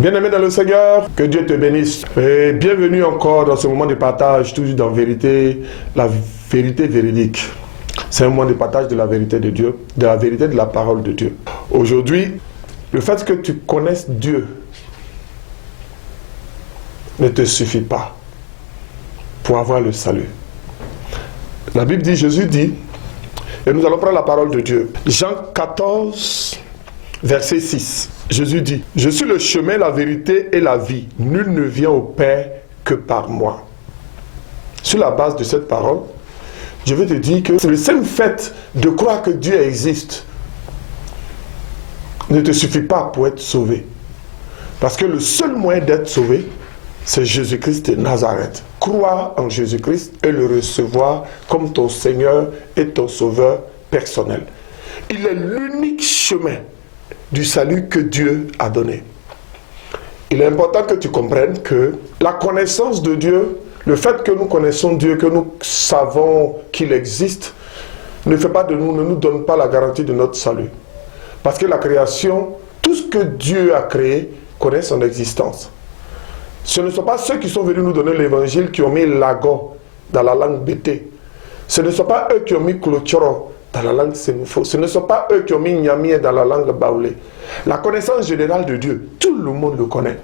Bien-aimé dans le Seigneur, que Dieu te bénisse. Et bienvenue encore dans ce moment de partage, toujours dans vérité, la vérité véridique. C'est un moment de partage de la vérité de Dieu, de la vérité de la parole de Dieu. Aujourd'hui, le fait que tu connaisses Dieu ne te suffit pas pour avoir le salut. La Bible dit, Jésus dit, et nous allons prendre la parole de Dieu. Jean 14, verset 6. Jésus dit, « Je suis le chemin, la vérité et la vie. Nul ne vient au Père que par moi. » Sur la base de cette parole, je veux te dire que le seul fait de croire que Dieu existe ne te suffit pas pour être sauvé. Parce que le seul moyen d'être sauvé, c'est Jésus-Christ de Nazareth. Croire en Jésus-Christ et le recevoir comme ton Seigneur et ton Sauveur personnel. Il est l'unique chemin du salut que Dieu a donné. Il est important que tu comprennes que la connaissance de Dieu, le fait que nous connaissons Dieu, que nous savons qu'il existe, ne fait pas de nous, ne nous donne pas la garantie de notre salut. Parce que la création, tout ce que Dieu a créé, connaît son existence. Ce ne sont pas ceux qui sont venus nous donner l'évangile qui ont mis lago dans la langue bété. Ce ne sont pas eux qui ont mis clôturo dans la langue sénoufo. Ce ne sont pas eux qui ont mis nyamie dans la langue baoulé. La connaissance générale de Dieu, tout le monde le connaît.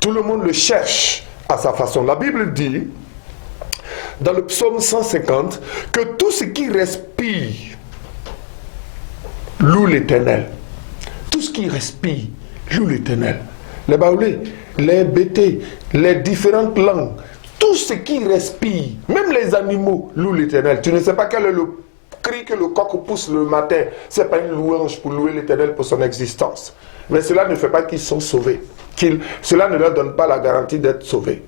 Tout le monde le cherche à sa façon. La Bible dit, dans le psaume 150, que tout ce qui respire loue l'Éternel. Tout ce qui respire loue l'Éternel. Les baoulés, les bétés, les différentes langues, tout ce qui respire, même les animaux louent l'Éternel. Tu ne sais pas quel est le cri que le coq pousse le matin. Ce n'est pas une louange pour louer l'Éternel pour son existence. Mais cela ne fait pas qu'ils sont sauvés. Cela ne leur donne pas la garantie d'être sauvés.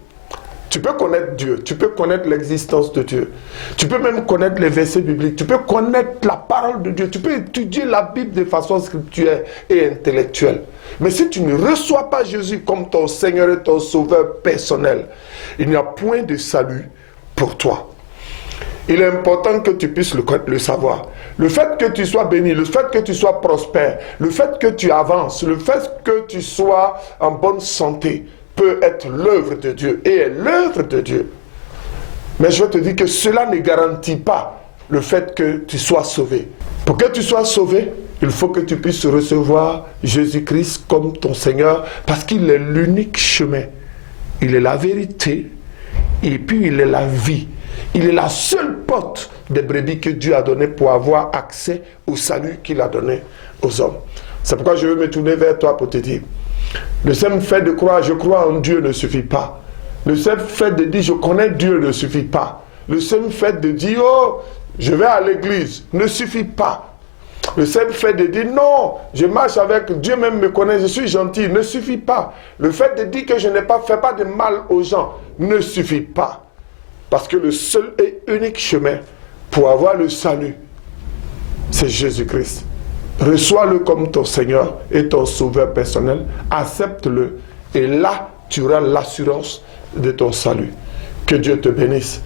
Tu peux connaître Dieu, tu peux connaître l'existence de Dieu. Tu peux même connaître les versets bibliques, tu peux connaître la parole de Dieu. Tu peux étudier la Bible de façon scripturelle et intellectuelle. Mais si tu ne reçois pas Jésus comme ton Seigneur et ton Sauveur personnel, il n'y a point de salut pour toi. Il est important que tu puisses le savoir. Le fait que tu sois béni, le fait que tu sois prospère, le fait que tu avances, le fait que tu sois en bonne santé, peut être l'œuvre de Dieu et est l'œuvre de Dieu. Mais je veux te dire que cela ne garantit pas le fait que tu sois sauvé. Pour que tu sois sauvé, il faut que tu puisses recevoir Jésus-Christ comme ton Seigneur parce qu'il est l'unique chemin. Il est la vérité et puis il est la vie. Il est la seule porte des brebis que Dieu a donnée pour avoir accès au salut qu'il a donné aux hommes. C'est pourquoi je veux me tourner vers toi pour te dire, le seul fait de croire, je crois en Dieu ne suffit pas. Le seul fait de dire, je connais Dieu ne suffit pas. Le seul fait de dire, oh, je vais à l'église ne suffit pas. Le seul fait de dire, non, je marche avec Dieu, même me connaît, je suis gentil, ne suffit pas. Le fait de dire que je n'ai pas fait pas de mal aux gens ne suffit pas. Parce que le seul et unique chemin pour avoir le salut, c'est Jésus-Christ. Reçois-le comme ton Seigneur et ton Sauveur personnel. Accepte-le. Et là, tu auras l'assurance de ton salut. Que Dieu te bénisse.